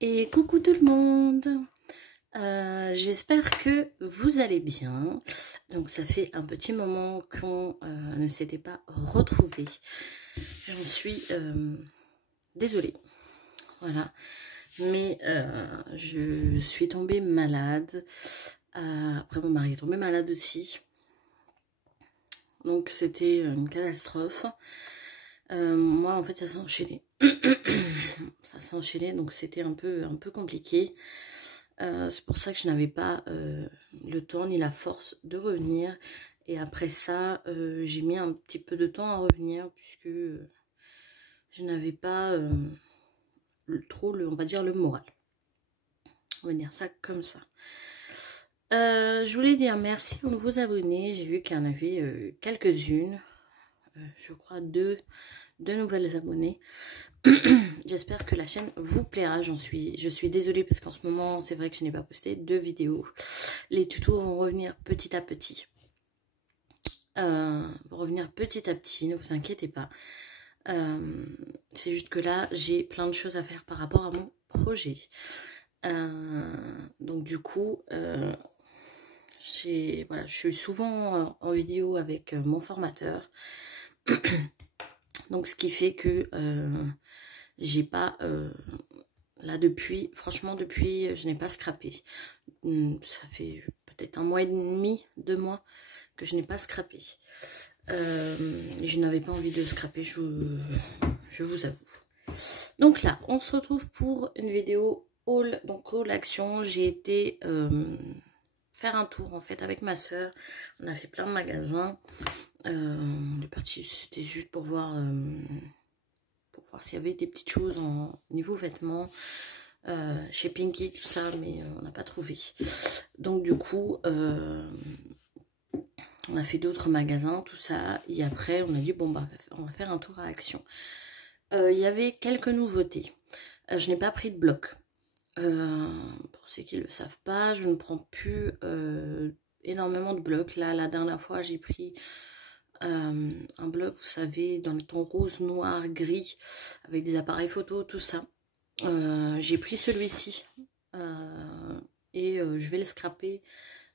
Et coucou tout le monde, j'espère que vous allez bien. Donc ça fait un petit moment qu'on ne s'était pas retrouvés. J'en suis désolée, voilà. Mais je suis tombée malade. Après mon mari est tombé malade aussi. Donc c'était une catastrophe. Moi en fait ça s'est enchaîné. Ça s'est enchaîné, donc c'était un peu compliqué. C'est pour ça que je n'avais pas le temps ni la force de revenir. Et après ça, j'ai mis un petit peu de temps à revenir puisque je n'avais pas trop, on va dire, le moral. On va dire ça comme ça. Je voulais dire merci aux nouveaux abonnés. J'ai vu qu'il y en avait quelques-unes. Je crois deux nouvelles abonnées. J'espère que la chaîne vous plaira. Je suis désolée parce qu'en ce moment, c'est vrai que je n'ai pas posté de vidéos. Les tutos vont revenir petit à petit. Ne vous inquiétez pas. C'est juste que là, j'ai plein de choses à faire par rapport à mon projet. Donc du coup, je suis souvent en vidéo avec mon formateur. Donc ce qui fait que j'ai pas là franchement depuis je n'ai pas scrappé. Ça fait peut-être 1 mois et demi, 2 mois que je n'ai pas scrappé. Je n'avais pas envie de scraper, je vous avoue. Donc là, on se retrouve pour une vidéo haul, donc haul action. J'ai été faire un tour en fait avec ma soeur. On a fait plein de magasins. On est parti, c'était juste pour voir s'il y avait des petites choses en niveau vêtements. Chez Pinky, tout ça, mais on n'a pas trouvé. Donc du coup, on a fait d'autres magasins, tout ça. Et après, on a dit, bon, bah, on va faire un tour à Action. Il y avait quelques nouveautés. Je n'ai pas pris de bloc. Pour ceux qui ne le savent pas, je ne prends plus énormément de blocs. Là, la dernière fois, j'ai pris un bloc, vous savez, dans le ton rose, noir, gris, avec des appareils photo, tout ça. J'ai pris celui-ci. Et je vais le scraper,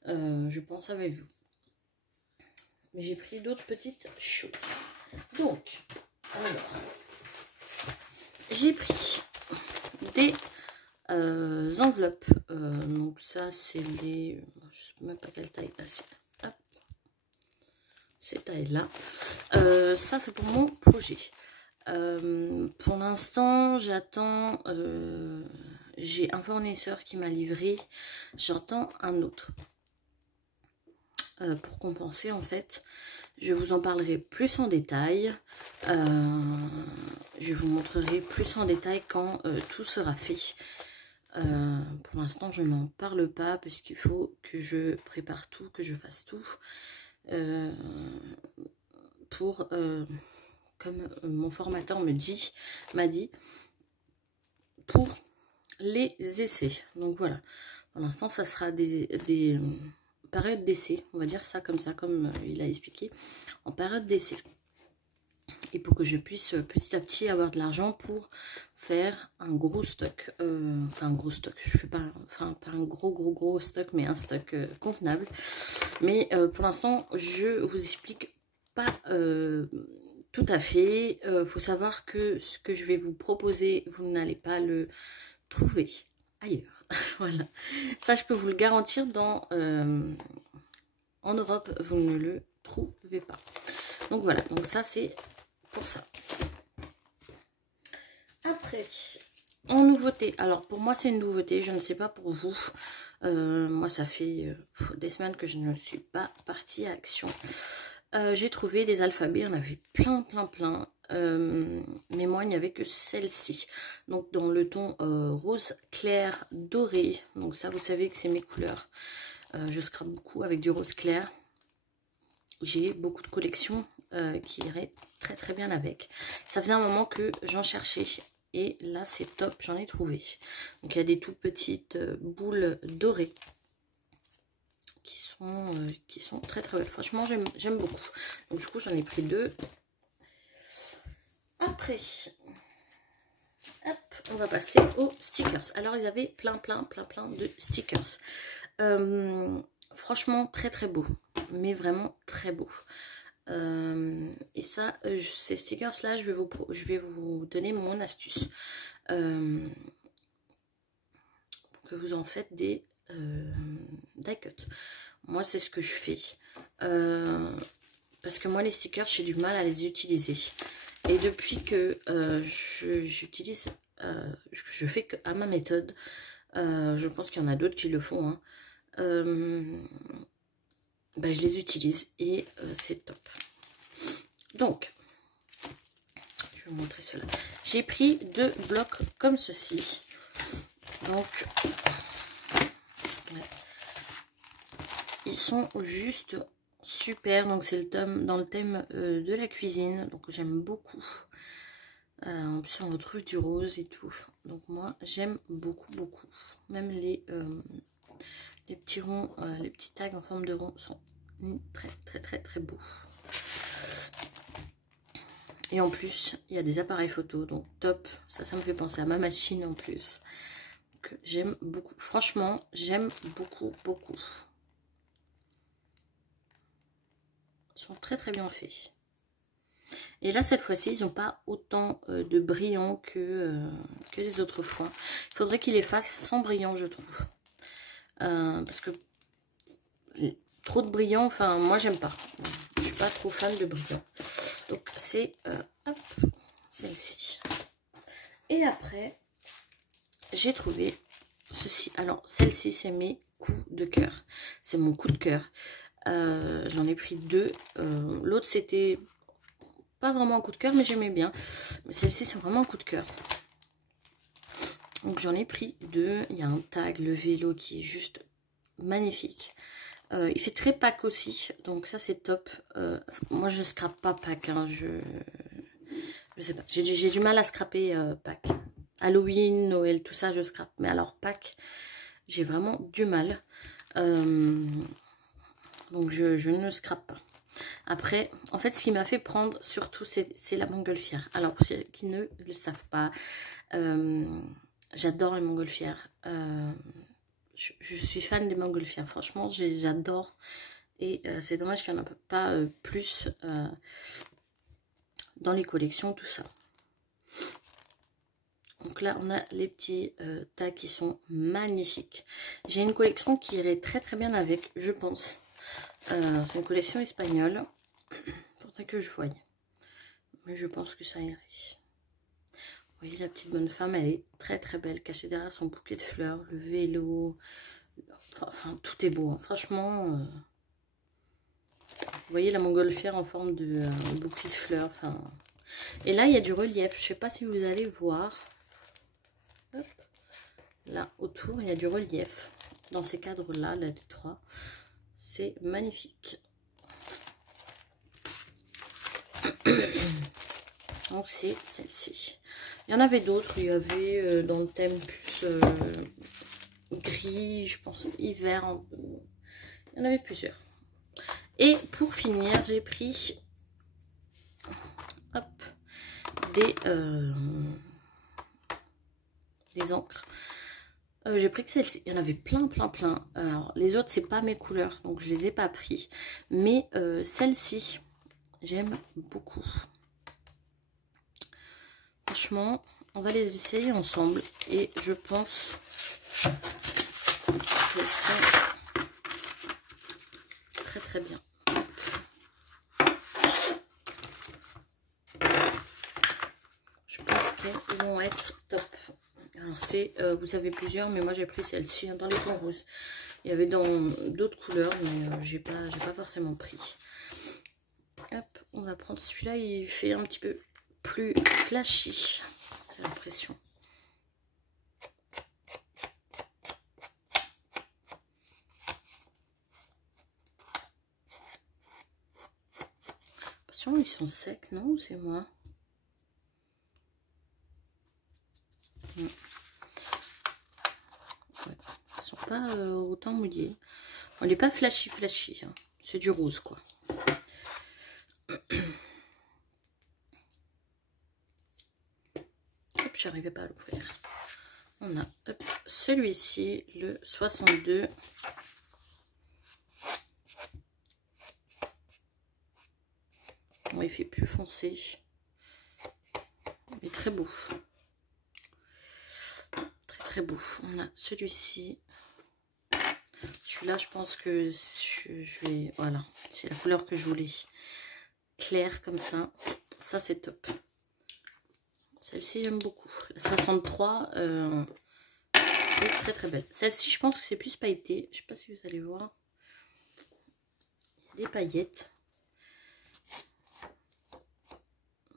je pense, avec vous. Mais j'ai pris d'autres petites choses. Donc, alors, j'ai pris des enveloppes. Donc ça, c'est les... je sais même pas quelle taille. Hop. Ces tailles-là. Ça, c'est pour mon projet. Pour l'instant, j'attends... j'ai un fournisseur qui m'a livré. J'attends un autre. Pour compenser en fait, je vous en parlerai plus en détail, je vous montrerai plus en détail quand tout sera fait. Pour l'instant je n'en parle pas parce qu'il faut que je prépare tout, que je fasse tout pour comme mon formateur m'a dit pour les essais. Donc voilà, pour l'instant ça sera des période d'essai, on va dire ça, comme il a expliqué, en période d'essai. Et pour que je puisse petit à petit avoir de l'argent pour faire un gros stock, enfin un gros stock, je fais pas, enfin pas un gros stock, mais un stock convenable. Mais pour l'instant, je vous explique pas tout à fait. Faut savoir que ce que je vais vous proposer, vous n'allez pas le trouver ailleurs. Voilà, ça je peux vous le garantir, en Europe vous ne le trouvez pas. Donc voilà, donc ça c'est pour ça. Après, en nouveauté, alors pour moi c'est une nouveauté, je ne sais pas pour vous. Moi ça fait des semaines que je ne suis pas partie à Action. J'ai trouvé des alphabets, on avait plein. Mais moi il n'y avait que celle-ci, donc dans le ton rose clair doré. Donc ça vous savez que c'est mes couleurs. Je scrape beaucoup avec du rose clair. J'ai beaucoup de collections qui iraient très bien avec. Ça faisait un moment que j'en cherchais et là c'est top, j'en ai trouvé. Donc il y a des toutes petites boules dorées qui sont très belles. Franchement j'aime beaucoup. Donc du coup j'en ai pris 2. Après, Hop, on va passer aux stickers. Alors, ils avaient plein de stickers. Franchement, très beau. Mais vraiment très beau. Et ça, ces stickers-là, je vais vous donner mon astuce. Pour que vous en faites des die cut. Moi, c'est ce que je fais. Parce que moi, les stickers, j'ai du mal à les utiliser. Et depuis que j'utilise, je fais que à ma méthode, je pense qu'il y en a d'autres qui le font, hein, ben, je les utilise et c'est top. Donc, je vais vous montrer cela. J'ai pris 2 blocs comme ceci. Donc, ouais, ils sont juste super. Donc, c'est le thème, dans le thème de la cuisine. Donc, j'aime beaucoup. En plus, on retrouve du rose et tout. Donc, moi, j'aime beaucoup. Même les petits ronds, les petits tags en forme de rond sont très beaux. Et en plus, il y a des appareils photo, donc top. Ça me fait penser à ma machine en plus. J'aime beaucoup. Franchement, j'aime beaucoup. Ils sont très bien faits. Et là, cette fois-ci, ils n'ont pas autant de brillant que les autres fois. Il faudrait qu'ils les fassent sans brillant, je trouve. Parce que trop de brillant, enfin, moi, j'aime pas. Je suis pas trop fan de brillant. Donc, c'est celle-ci. Et après, j'ai trouvé ceci. Alors, celle-ci, c'est mes coups de cœur. C'est mon coup de cœur. J'en ai pris 2. L'autre, c'était pas vraiment un coup de cœur, mais j'aimais bien. Mais celle-ci, c'est vraiment un coup de cœur. Donc, j'en ai pris 2. Il y a un tag, le vélo, qui est juste magnifique. Il fait très Pâques aussi. Donc, ça, c'est top. Moi, je scrape pas Pâques. Hein, je sais pas. J'ai du mal à scraper Pâques. Halloween, Noël, tout ça, je scrape. Mais alors, Pâques, j'ai vraiment du mal. Donc, je ne scrape pas. Après, en fait, ce qui m'a fait prendre, surtout, c'est la montgolfière. Alors, pour ceux qui ne le savent pas, j'adore les montgolfières. Je suis fan des montgolfières. Franchement, j'adore. Et c'est dommage qu'il n'y en a pas plus dans les collections, tout ça. Donc là, on a les petits tags qui sont magnifiques. J'ai une collection qui irait très bien avec, je pense. C'est une collection espagnole. Faudrait que je voie. Mais je pense que ça irait. Vous voyez, la petite bonne femme, elle est très belle, cachée derrière son bouquet de fleurs, le vélo. Enfin, tout est beau. Hein. Franchement, vous voyez la montgolfière en forme de bouquet de fleurs. Enfin. Et là, il y a du relief. Je ne sais pas si vous allez voir. Hop. Là, autour, il y a du relief. Dans ces cadres-là, là, les 3. C'est magnifique. Donc, c'est celle-ci. Il y en avait d'autres. Il y avait dans le thème plus gris, je pense, hiver. Il y en avait plusieurs. Et pour finir, j'ai pris hop, des encres. J'ai pris que celle-ci. Il y en avait plein. Alors, les autres, c'est pas mes couleurs, donc je les ai pas pris. Mais celle-ci, j'aime beaucoup. Franchement, on va les essayer ensemble. Et je pense qu'elles sont très bien. Je pense qu'elles vont être top. Alors c'est, vous avez plusieurs, mais moi j'ai pris celle-ci dans les tons roses. Il y avait dans d'autres couleurs, mais j'ai pas forcément pris. Hop, on va prendre celui-là, il fait un petit peu plus flashy, j'ai l'impression. Attention, ils sont secs, non? Ou c'est moi? Ouais. Ils sont pas autant mouillés. On n'est pas flashy. Hein. C'est du rose, quoi. j'arrivais pas à l'ouvrir. On a celui-ci, le 62. Bon, il fait plus foncé. Mais très beau. Très très beau. On a celui-ci. Celui-là, je pense que je vais... Voilà, c'est la couleur que je voulais. Claire comme ça. Ça, c'est top. Celle-ci, j'aime beaucoup. La 63 est très très belle. Celle-ci, je pense que c'est plus pailleté. Je sais pas si vous allez voir. Il y a des paillettes.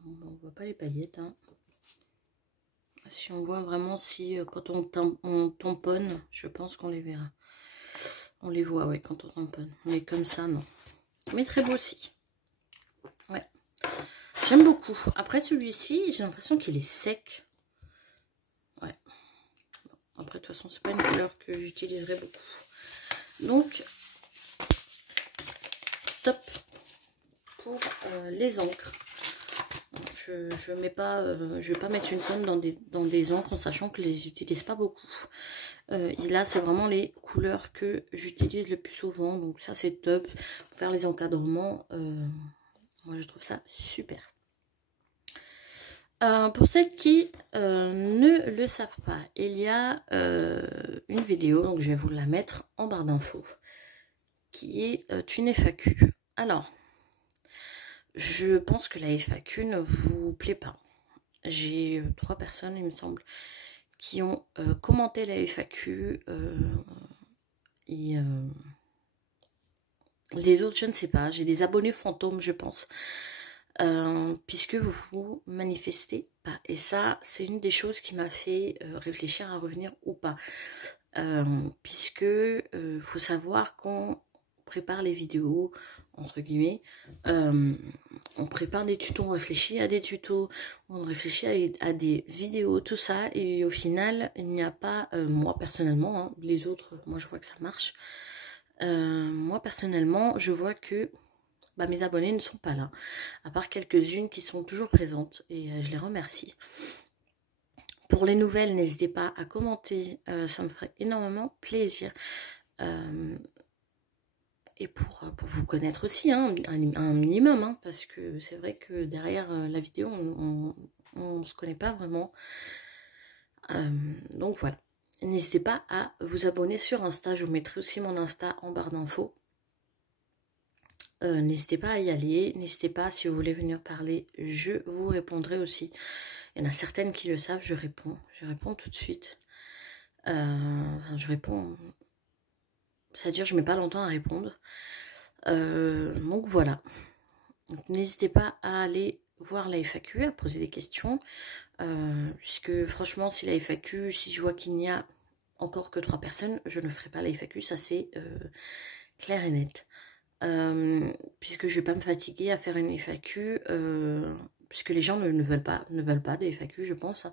Bon, on voit pas les paillettes. Hein. Si on voit vraiment, si quand on tamponne, je pense qu'on les verra. On les voit, ouais, quand on tamponne. Mais comme ça, non. Mais très beau aussi. Ouais. J'aime beaucoup. Après, celui-ci, j'ai l'impression qu'il est sec. Ouais. Après, de toute façon, c'est pas une couleur que j'utiliserai beaucoup. Donc, top pour les encres. Je mets pas, je vais pas mettre une tonne dans des encres en sachant que je les utilise pas beaucoup. Et là, c'est vraiment les couleurs que j'utilise le plus souvent. Donc ça, c'est top. Pour faire les encadrements, moi, je trouve ça super. Pour celles qui ne le savent pas, il y a une vidéo, donc je vais vous la mettre en barre d'infos, qui est une FAQ. Alors, je pense que la FAQ ne vous plaît pas. J'ai 3 personnes, il me semble, qui ont commenté la FAQ. Et les autres, je ne sais pas. J'ai des abonnés fantômes, je pense. Puisque vous vous manifestez pas. Et ça, c'est une des choses qui m'a fait réfléchir à revenir ou pas. Puisque faut savoir qu'on prépare les vidéos, entre guillemets, on prépare des tutos, on réfléchit à des tutos, on réfléchit à des vidéos, tout ça, et au final, il n'y a pas, moi personnellement, hein, les autres, moi je vois que ça marche, moi personnellement, je vois que bah, mes abonnés ne sont pas là, à part quelques-unes qui sont toujours présentes, et je les remercie. Pour les nouvelles, n'hésitez pas à commenter, ça me ferait énormément plaisir. Et pour vous connaître aussi, hein, un minimum, hein, parce que c'est vrai que derrière la vidéo, on ne se connaît pas vraiment. Donc voilà. N'hésitez pas à vous abonner sur Insta, je vous mettrai aussi mon Insta en barre d'infos. N'hésitez pas à y aller, n'hésitez pas, si vous voulez venir parler, je vous répondrai aussi. Il y en a certaines qui le savent, je réponds tout de suite. Je réponds, c'est-à-dire je mets pas longtemps à répondre. Donc voilà. N'hésitez pas à aller voir la FAQ, à poser des questions. Puisque franchement, si la FAQ, si je vois qu'il n'y a encore que 3 personnes, je ne ferai pas la FAQ, ça c'est clair et net. Puisque je ne vais pas me fatiguer à faire une FAQ, puisque les gens ne veulent pas des FAQ, je pense.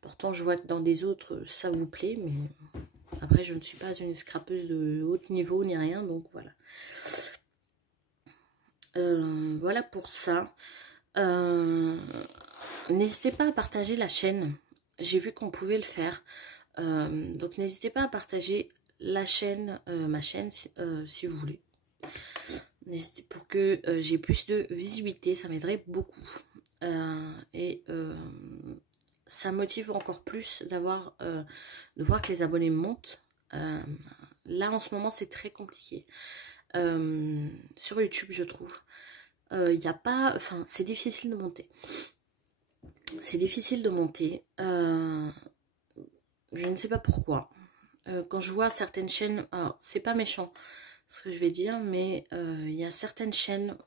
Pourtant, je vois que dans des autres, ça vous plaît, mais après, je ne suis pas une scrapeuse de haut niveau ni rien, donc voilà. Voilà pour ça. N'hésitez pas à partager la chaîne. J'ai vu qu'on pouvait le faire. Donc n'hésitez pas à partager la chaîne, ma chaîne, si vous voulez. Pour que j'ai plus de visibilité, ça m'aiderait beaucoup. Ça motive encore plus de voir que les abonnés montent. Là en ce moment c'est très compliqué. Sur YouTube je trouve. Il n'y a pas, enfin c'est difficile de monter. C'est difficile de monter. Je ne sais pas pourquoi. Quand je vois certaines chaînes, alors c'est pas méchant ce que je vais dire, mais il y a certaines chaînes,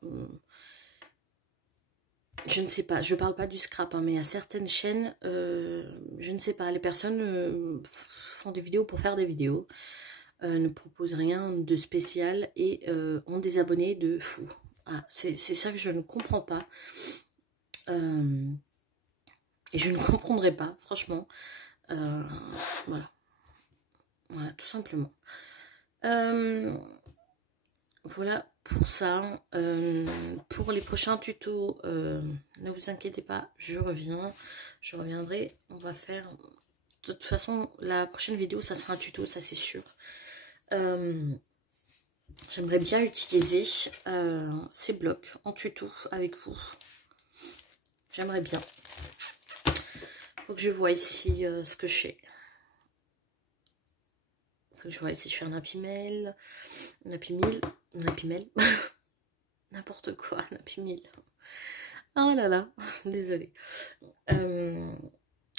je ne sais pas, je parle pas du scrap, hein, mais il y a certaines chaînes, je ne sais pas, les personnes font des vidéos pour faire des vidéos, ne proposent rien de spécial et ont des abonnés de fou. Ah, c'est ça que je ne comprends pas. Et je ne comprendrai pas, franchement. Voilà. Voilà, tout simplement. Voilà pour ça. Pour les prochains tutos, ne vous inquiétez pas, je reviendrai. On va faire, de toute façon, la prochaine vidéo, ça sera un tuto, ça c'est sûr. J'aimerais bien utiliser ces blocs en tuto avec vous. J'aimerais bien. Faut que je vois ici ce que je fais. Faut que je vois ici, je fais un Happy Mail, n'importe quoi, un Happy Meal. Oh là là, désolée.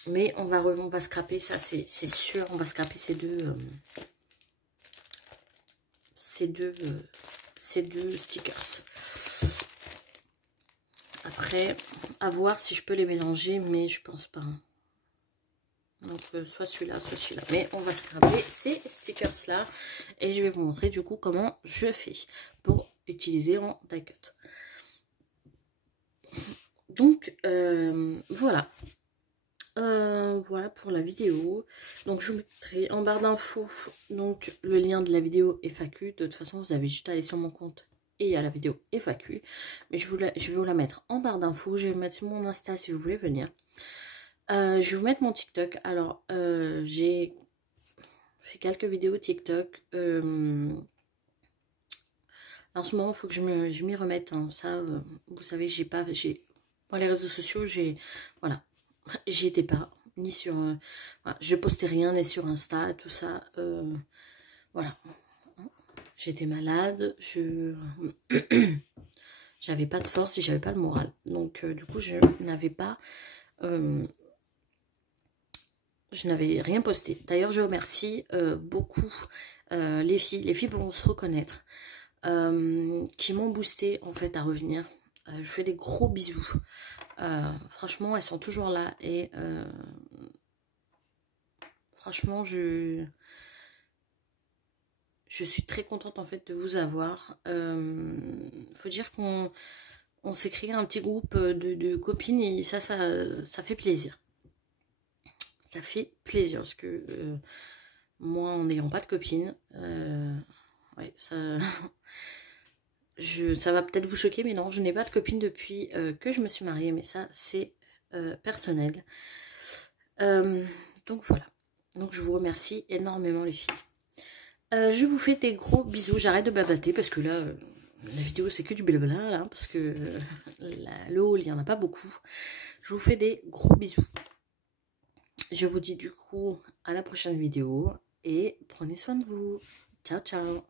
Mais on va scraper ça, c'est sûr. On va scraper ces deux stickers. Après, à voir si je peux les mélanger, mais je pense pas. Donc, soit celui-là, soit celui-là. Mais on va scraper ces stickers-là. Et je vais vous montrer du coup comment je fais pour utiliser en die cut. Donc, voilà. Voilà pour la vidéo. Donc, je vous mettrai en barre d'infos donc le lien de la vidéo FAQ. De toute façon, vous avez juste à aller sur mon compte et il y a la vidéo FAQ. Mais je vais vous la mettre en barre d'infos. Je vais le mettre sur mon Insta si vous voulez venir. Je vais vous mettre mon TikTok. Alors, j'ai fait quelques vidéos TikTok. En ce moment, il faut que je m'y remette. Hein. Ça, vous savez, moi, les réseaux sociaux, voilà, j'y étais pas. Ni sur... voilà, je postais rien, ni sur Insta, tout ça. Voilà. J'étais malade. J'avais pas de force et j'avais pas le moral. Donc, du coup, je n'avais pas... je n'avais rien posté. D'ailleurs, je remercie beaucoup les filles. Les filles vont se reconnaître. Qui m'ont boosté en fait à revenir. Je fais des gros bisous. Franchement, elles sont toujours là et franchement, je suis très contente en fait de vous avoir. Faut dire qu'on s'est créé un petit groupe de copines et ça fait plaisir. Ça fait plaisir parce que moi, en n'ayant pas de copine, ouais, ça... ça va peut-être vous choquer, mais non, je n'ai pas de copine depuis que je me suis mariée, mais ça, c'est personnel. Donc voilà. Donc je vous remercie énormément les filles. Je vous fais des gros bisous. J'arrête de blablater parce que là, la vidéo, c'est que du blabla, là, parce que le haul, il n'y en a pas beaucoup. Je vous fais des gros bisous. Je vous dis du coup à la prochaine vidéo et prenez soin de vous. Ciao, ciao.